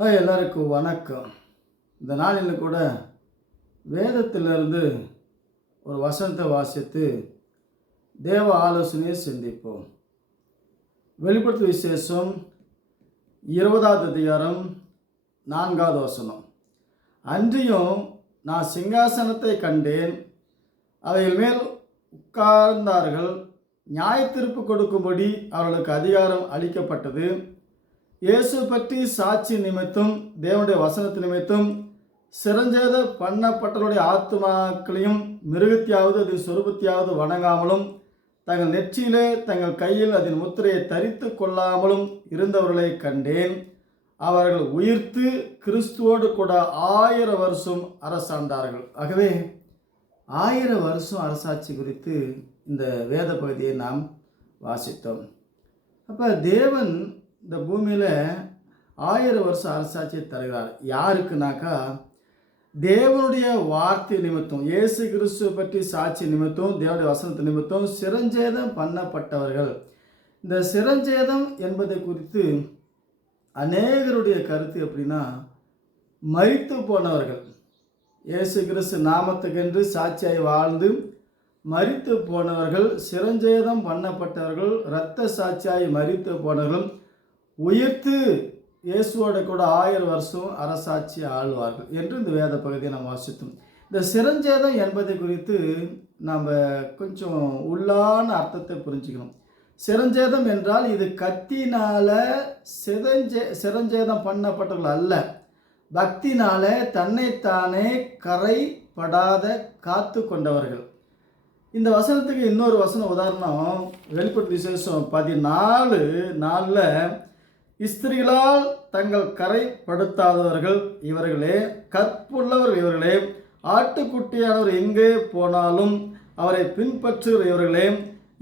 எல்லாருக்கும் வணக்கம். இந்த நாளில் கூட வேதத்திலிருந்து ஒரு வசனத்தை வாசித்து தேவ ஆலோசனையை சிந்திப்போம். வெளிப்படுத்து விசேஷம் 20வது அதிகாரம் 4வது வசனம். அன்றியும் நான் சிங்காசனத்தை கண்டேன், அவைகள் மேல் உட்கார்ந்தார்கள், நியாயத்தீர்ப்பு கொடுக்கும்படி அவர்களுக்கு அதிகாரம் அளிக்கப்பட்டது. இயேசு பற்றி சாட்சி நிமித்தம் தேவனுடைய வசனத்து நிமித்தம் சிரஞ்சேத பண்ணப்பட்டவருடைய ஆத்மாக்களையும் மிருகத்தையாவது அதன் சொரூபத்தையாவது வணங்காமலும் தங்கள் நெற்றியிலே தங்கள் கையில் அதன் முத்திரையை தரித்து கொள்ளாமலும் இருந்தவர்களை கண்டேன். அவர்கள் உயிர்த்து கிறிஸ்துவோடு கூட 1000 வருஷம் அரசாண்டார்கள். ஆகவே 1000 வருஷம் அரசாட்சி குறித்து இந்த வேத பகுதியை நாம் வாசித்தோம். அப்போ தேவன் இந்த பூமியில் 1000 வருஷம் அரசாட்சியை தருகிறார். யாருக்குனாக்கா, தேவனுடைய வார்த்தை நிமித்தம், இயேசு கிறிஸ்துவை பற்றி சாட்சி நிமித்தம், தேவனுடைய வசனத்து நிமித்தம் சிரஞ்சேதம் பண்ணப்பட்டவர்கள். இந்த சிரஞ்சேதம் என்பதை குறித்து அநேகருடைய கருத்து எப்படின்னா, மரித்து போனவர்கள், இயேசு கிறிஸ்து நாமத்துக்கென்று சாட்சியாய் வாழ்ந்து மரித்து போனவர்கள், சிரஞ்சேதம் பண்ணப்பட்டவர்கள், இரத்த சாட்சியாய் மரித்து போனவர்கள் உயிர்த்து இயேசுவோட கூட 1000 வருஷம் அரசாட்சி ஆழ்வார்கள் என்று இந்த வேத பகுதியை நாம் வாசித்தோம். இந்த சிரஞ்சேதம் என்பதை குறித்து நாம் கொஞ்சம் உள்ளான அர்த்தத்தை புரிஞ்சுக்கணும். சிரஞ்சேதம் என்றால் இது கத்தினால சிரஞ்சேதம் பண்ணப்பட்டவர்கள் அல்ல, பக்தினால தன்னைத்தானே கரைப்படாத காத்து கொண்டவர்கள். இந்த வசனத்துக்கு இன்னொரு வசனம் உதாரணம், வெளிப்படுத்து விசேஷம் 14:4 ஸ்திரீகளால் தங்கள் கரைப்படுத்தாதவர்கள் இவர்களே, கற்புள்ளவர் இவர்களே, ஆட்டுக்குட்டியானவர் எங்கே போனாலும் அவரை பின்பற்றுகிற இவர்களே,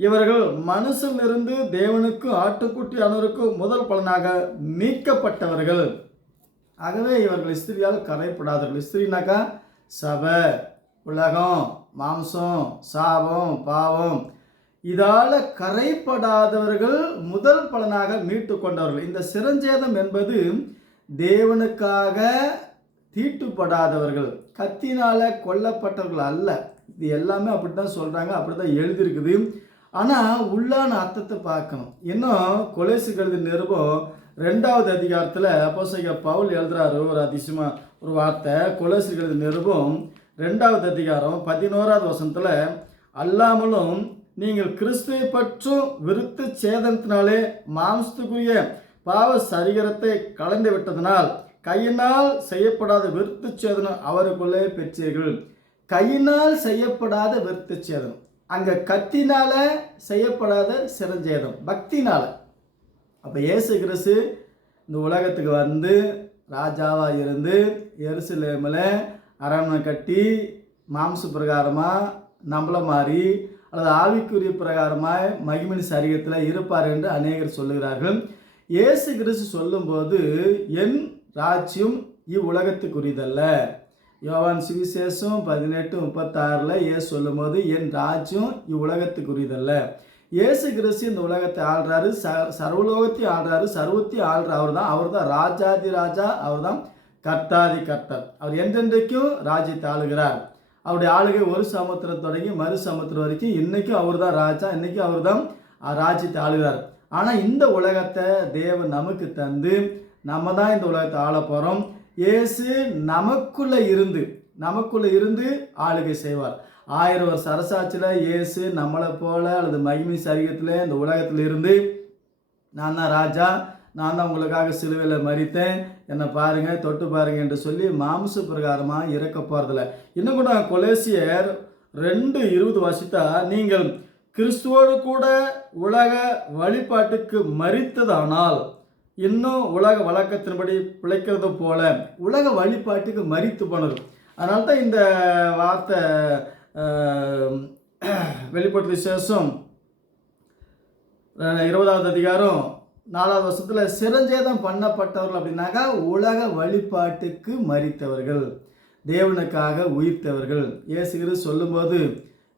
இவர்கள் மனுஷனிலிருந்து தேவனுக்கும் ஆட்டுக்குட்டியானவருக்கும் முதல் பலனாக மீட்கப்பட்டவர்கள். ஆகவே இவர்கள் ஸ்திரியால் கரைப்படாதவர்கள். ஸ்திரீனாக்கா சபை, உலகம், மாம்சம், சாபம், பாவம், இதால் கரைப்படாதவர்கள் முதல் பலனாக மீட்டு கொண்டவர்கள். இந்த சிரஞ்சேதம் என்பது தேவனுக்காக தீட்டுப்படாதவர்கள், கத்தினால கொல்லப்பட்டவர்கள் அல்ல. இது எல்லாமே அப்படி தான் சொல்கிறாங்க, அப்படி தான் எழுதியிருக்குது. ஆனால் உள்ளான அர்த்தத்தை பார்க்கணும். இன்னும் கொலேசியர் எழுதின நிருபம் 2வது அதிகாரத்தில் அப்போஸ்தலர் பவுல் எழுதுறாரு ஒரு அதிசயமாக ஒரு வார்த்தை. கொலேசியர் எழுதின நிருபம் 2வது அதிகாரம் 11வது வசனத்தில், அல்லாமலும் நீங்கள் கிறிஸ்துவை பற்றும் விருத்த சேதனத்தினாலே மாம்சத்துக்குரிய பாவ சரீரத்தை கலந்து விட்டதனால் கையினால் செய்யப்படாத விருத்த சேதனம் அவருக்குள்ளே பெற்றீர்கள். கையினால் செய்யப்படாத விருத்த சேதனம், அங்கே கத்தினால செய்யப்படாத சிரஞ்சேதம், பக்தினால. அப்போ இயேசு கிறிஸ்து இந்த உலகத்துக்கு வந்து ராஜாவாக இருந்து எருசலேமில் அரண்மனை கட்டி மாம்ச பிரகாரமாக நம்மள மாதிரி அல்லது ஆவிக்குரிய பிரகாரமாக மகிமையின் சரீரத்தில் இருப்பார் என்று அநேகர் சொல்லுகிறார்கள். இயேசு கிறிஸ்து சொல்லும்போது என் ராஜ்யம் இவ்வுலகத்துக்குரியதல்ல. யோவான் சுவிசேஷம் 18:36 இயேசு சொல்லும்போது என் ராஜ்யம் இவ்வுலகத்துக்குரியதல்ல. இயேசு கிறிஸ்து இந்த உலகத்தை ஆள்றாரு, சர்வலோகத்தையும் ஆள்றாரு, சர்வத்தையும் ஆள்ற அவர் தான் ராஜாதி ராஜா, அவர் தான் கர்த்தாதி கர்த்தர். அவர் என்றென்றைக்கும் ராஜ்யத்தை ஆளுகிறார். அவருடைய ஆளுகை ஒரு சமுத்திரம் தொடங்கி மறு சமுத்திரம் வரைக்கும் இன்றைக்கும் அவர் தான் ராஜா, இன்றைக்கும் அவர் தான் ராஜ்யத்தை ஆளுகிறார். ஆனால் இந்த உலகத்தை தேவன் நமக்கு தந்து நம்ம தான் இந்த உலகத்தை ஆள போகிறோம். இயேசு நமக்குள்ளே இருந்து ஆளுகை செய்வார். 1000 வருஷ அரசாட்சியில் இயேசு நம்மளை போல அல்லது மகிமை சரீரத்தில் இந்த உலகத்தில் இருந்து நான் தான் ராஜா, நான் தான் உங்களுக்காக சிலுவையில் மரித்தேன், என்னை பாருங்கள், தொட்டு பாருங்கள் என்று சொல்லி மாம்ச பிரகாரமாக இறக்க போகிறதில்ல. இன்னும் கூட கொலேசியர் 2:20 வாசித்தா, நீங்கள் கிறிஸ்துவோடு கூட உலக வழிபாட்டுக்கு மரித்ததானால் இன்னும் உலக வழக்கத்தின்படி பிழைக்கிறது போல உலக வழிபாட்டுக்கு மரித்து போனது. அதனால தான் இந்த வார்த்தை வெளிப்படுத்து விசேஷம் 20வது அதிகாரம் 4வது வருஷத்தில் சிரஞ்சேதம் பண்ணப்பட்டவர்கள் அப்படின்னாக்கா உலக வழிபாட்டுக்கு மரித்தவர்கள், தேவனுக்காக உயிர்த்தவர்கள். இயேசு கிறிஸ்து சொல்லும்போது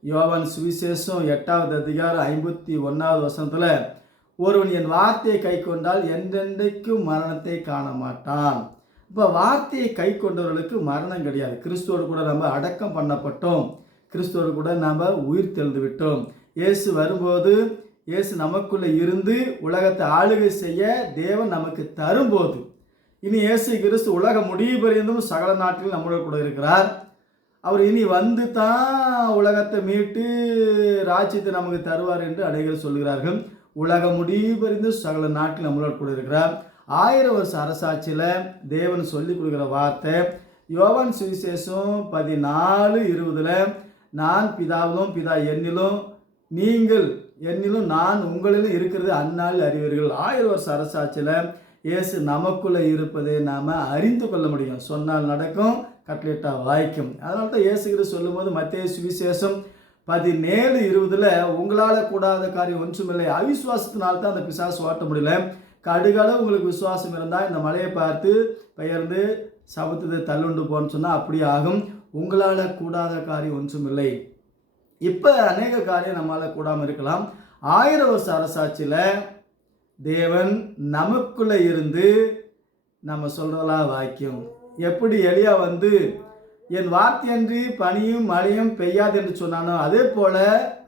யோவான் சுவிசேஷம் 8வது அதிகாரம் 51வது வசனத்தில், ஒருவன் என் வார்த்தையை கை கொண்டால் என்றென்றைக்கும் மரணத்தை காண மாட்டான், இப்போ வார்த்தையை கை கொண்டவர்களுக்கு மரணம் கிடையாது. கிறிஸ்துவோடு கூட நம்ம அடக்கம் பண்ணப்பட்டோம், கிறிஸ்துவோடு கூட நாம் உயிர் தெழுந்து விட்டோம். இயேசு வரும்போது, இயேசு நமக்குள்ளே இருந்து உலகத்தை ஆளுகை செய்ய தேவன் நமக்கு தரும்போது, இனி இயேசு கிறிஸ்து உலகம் முடிவு பரியந்தும் சகல நாட்டில் நம்மளோட கூட இருக்கிறார். அவர் இனி வந்து தான் உலகத்தை மீட்டு ராஜ்யத்தை நமக்கு தருவார் என்று அநேகர் சொல்கிறார்கள். உலகம் முடிவு பரிந்து சகல நாட்டில் நம்மளோட கூட இருக்கிறார். 1000 வருஷ அரசாட்சியில் தேவன் சொல்லி கொடுக்குற வார்த்தை யோவான் சுவிசேஷம் 14:20 நான் பிதாவிலும் பிதா என்னிலும் நீங்கள் என்னிலும் நான் உங்களிலும் இருக்கிறது அந்நாளில் அறிவீர்கள். 1000 வருஷ அரசாட்சியில் இயேசு நமக்குள்ளே இருப்பதை நாம் அறிந்து கொள்ள முடியும். சொன்னால் நடக்கும், கட்டளையிட்டா வாய்க்கும். அதனால தான் இயேசு கிறிஸ்து சொல்லும்போது மத்தேயு சுவிசேஷம் 17:20 உங்களால் கூடாத காரியம் ஒன்றுமில்லை. அவிசுவாசத்தினால்தான் அந்த பிசாசு ஓட்ட முடியல. கடுகளவு உங்களுக்கு விசுவாசம் இருந்தால் இந்த மலையை பார்த்து பெயர்ந்து சபத்துதை தள்ளுண்டு போன்னு சொன்னால் அப்படி ஆகும். உங்களால் கூடாத காரியம் ஒன்றுமில்லை. இப்போ அநேக காரியம் நம்மளால் கூடாமல் இருக்கலாம். 1000 வருஷ அரசாட்சியில் தேவன் நமக்குள்ளே இருந்து நம்ம சொல்கிறதெல்லாம் வாக்கியம். எப்படி எலியா வந்து என் வார்த்தையன்றி பனியும் மழையும் பெய்யாது என்று சொன்னானோ, அதே போல்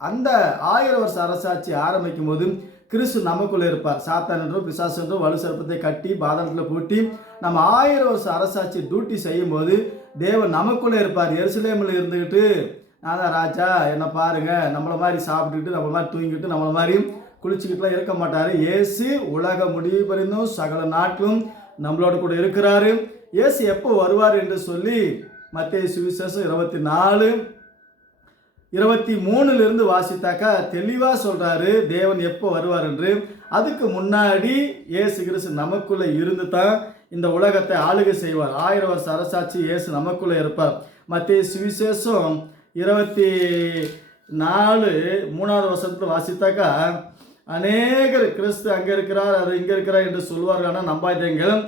அந்த 1000 வருஷ அரசாட்சி ஆரம்பிக்கும் போது கிறிஸ்து நமக்குள்ளே இருப்பார். சாத்தான் என்றும் பிசாசு என்றும் வலு சர்ப்பத்தை கட்டி பாதாளத்தில் பூட்டி நம்ம 1000 வருஷ அரசாட்சி டியூட்டி செய்யும் போது தேவன் நமக்குள்ளே இருப்பார். எருசலேமில் இருந்துக்கிட்டு நான் தான் ராஜா, என்னை பாருங்க, நம்மளை மாதிரி சாப்பிட்டுக்கிட்டு நம்மளை மாதிரி தூங்கிட்டு நம்மளை மாதிரி குளிச்சுக்கிட்டுலாம் இருக்க மாட்டார். இயேசு உலக முடிவு பரிந்தும் சகல நாட்டிலும் நம்மளோட கூட இருக்கிறாரு. இயேசு எப்போ வருவார் என்று சொல்லி மத்தேயு சுவிசேஷம் 24:23 வாசித்தாக்கா தெளிவாக சொல்கிறாரு தேவன் எப்போ வருவார் என்று. அதுக்கு முன்னாடி இயேசு கிறிஸ்து நமக்குள்ளே இருந்து தான் இந்த உலகத்தை ஆளுகை செய்வார். 1000 வருஷ அரசாட்சி இயேசு நமக்குள்ளே இருப்பார். மத்தேயு சுவிசேஷம் 24:3 வாசித்தாக்கா அநேகர் கிறிஸ்து அங்கே இருக்கிறார், அது இங்கே இருக்கிறார் என்று சொல்வார்கள். ஆனால் நம்பாதீங்கள்.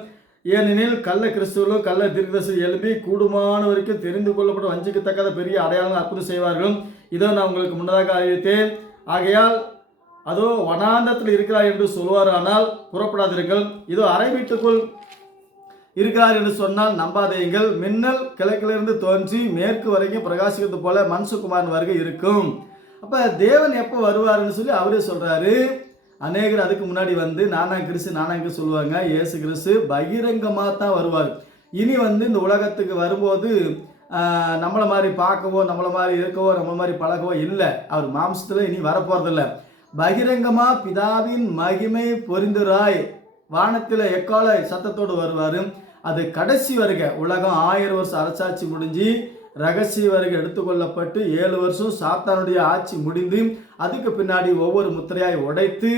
ஏனெனில் கள்ள கிறிஸ்துவர்களும் கள்ள தீர்க்கதரிசிகள் எழுப்பி கூடுமான வரைக்கும் தெரிந்து கொள்ளப்பட்டு வஞ்சிக்கத்தக்காத பெரிய அடையாளங்கள் அற்புதம் செய்வார்கள். இதோ நான் உங்களுக்கு முன்னதாக அறிவித்தேன். ஆகையால் அதோ வனாந்தரத்தில் இருக்கிறார் என்று சொல்வார், ஆனால் புறப்படாதீர்கள். இதோ அறை வீட்டுக்குள் இருக்கிறார் என்று சொன்னால் நம்பாதீங்கள். மின்னல் கிழக்கிலிருந்து தோன்றி மேற்கு வரைக்கும் பிரகாசிக்கிறது போல மனுஷகுமாரன் வருகை இருக்கும். அப்போ தேவன் எப்போ வருவாருன்னு சொல்லி அவரே சொல்கிறாரு. அநேகர் அதுக்கு முன்னாடி வந்து நானா கிறிஸ்து சொல்லுவாங்க. இயேசு கிறிஸ்து பகிரங்கமாக தான் வருவார். இனி வந்து இந்த உலகத்துக்கு வரும்போது நம்மளை மாதிரி பார்க்கவோ, நம்மளை மாதிரி இருக்கவோ, நம்மளை மாதிரி பழகவோ இல்லை. அவர் மாம்சத்தில் இனி வரப்போறதில்லை. பகிரங்கமாக பிதாவின் மகிமை பொரிந்துராய் வானத்தில் எக்கால சத்தத்தோடு வருவார். அது கடைசி வருகை. உலகம் 1000 வருஷ அரசாட்சி முடிஞ்சு ரகசிய வருகை எடுத்துக்கொள்ளப்பட்டு 7 வருஷம் சாத்தானுடைய ஆட்சி முடிந்து அதுக்கு பின்னாடி ஒவ்வொரு முத்திரையாய் உடைத்து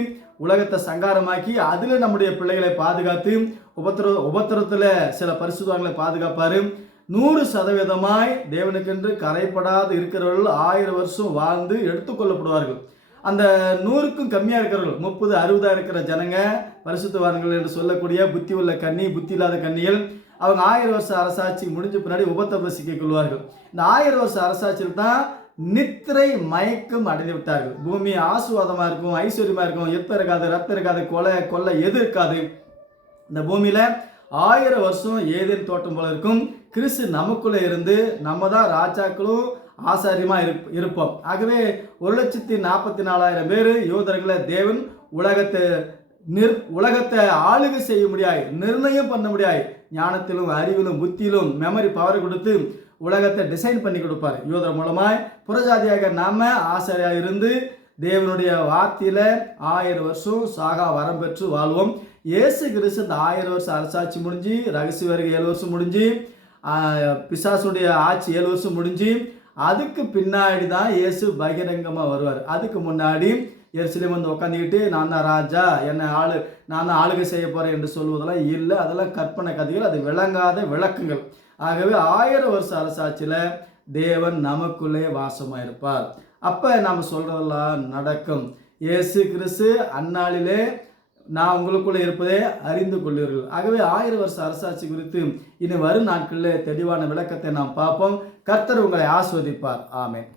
உலகத்தை சங்காரமாக்கி அதில் நம்முடைய பிள்ளைகளை பாதுகாத்து உபத்திரத்தில் சில பரிசுத்தவான்களை பாதுகாப்பார். 100% தேவனுக்கென்று கரைப்படாது இருக்கிறவர்கள் 1000 வருஷம் வாழ்ந்து எடுத்துக்கொள்ளப்படுவார்கள். அந்த 100க்கும் கம்மியாக இருக்கிறவர்கள் 30, 60 இருக்கிற ஜனங்க பரிசுத்தவான்கள் என்று சொல்லக்கூடிய புத்தி உள்ள கன்னி, புத்தி இல்லாத கன்னிகள், அவங்க 1000 வருஷ அரசாட்சி முடிஞ்ச பின்னாடி உபத்திரவ சிக்கிக் கொள்வார்கள். இந்த 1000 வருஷ அரசாட்சியில் தான் நித்திரை மயக்கம் அடைந்து விட்டார்கள். பூமி ஆசீர்வாதமாக இருக்கும், ஐஸ்வர்யமாக இருக்கும், யுத்தம் இருக்காது, ரத்தம் இருக்காது, கொலை எது இருக்காது. இந்த பூமியில் 1000 வருஷம் ஏதேன் தோட்டம் போல இருக்கும். கிறிஸ்து நமக்குள்ளே இருந்து நம்ம தான் ராஜாக்களும் ஆசாரியமாக இருப்போம். ஆகவே 1,44,000 பேர் யூதர்களை தேவன் உலகத்தை ஆளுகை செய்ய முடியாது, நிர்ணயம் பண்ண முடியாது. ஞானத்திலும் அறிவிலும் புத்தியிலும் மெமரி பவர் கொடுத்து உலகத்தை டிசைன் பண்ணி கொடுப்பார். யூதர் மூலமாய் புறஜாதியாக நாம ஆசாரியாக இருந்து தேவனுடைய வார்த்தையில் 1000 வருஷம் சாகா வரம் பெற்று வாழ்வோம். இயேசு கிறிஸ்து இந்த 1000 வருஷம் அரசாட்சி முடிஞ்சு ரகசிய வருகை 7 வருஷம் முடிஞ்சு பிசாசுடைய ஆட்சி 7 வருஷம் முடிஞ்சு அதுக்கு பின்னாடி தான் இயேசு பகிரங்கமாக வருவார். அதுக்கு முன்னாடி எருசலேம் வந்து உட்காந்துக்கிட்டு நான் தான் ராஜா, நான் தான் ஆளுகை செய்ய போகிறேன் என்று சொல்வதெல்லாம் இல்லை. அதெல்லாம் கற்பனை கதைகள், அது விளங்காத விளக்கங்கள். ஆகவே 1000 வருஷ அரசாட்சியில் தேவன் நமக்குள்ளே வாசமாக இருப்பார். அப்போ நாம் சொல்கிறதெல்லாம் நடக்கும். இயேசு கிறிஸ்து அந்நாளிலே நான் உங்களுக்குள்ளே இருப்பதே அறிந்து கொள்வீர்கள். ஆகவே 1000 வருஷ அரசாட்சி குறித்து இனி வரும் நாட்களில் தெளிவான விளக்கத்தை நாம் பார்ப்போம். கர்த்தர் உங்களை ஆசீர்வதிப்பார். ஆமென்.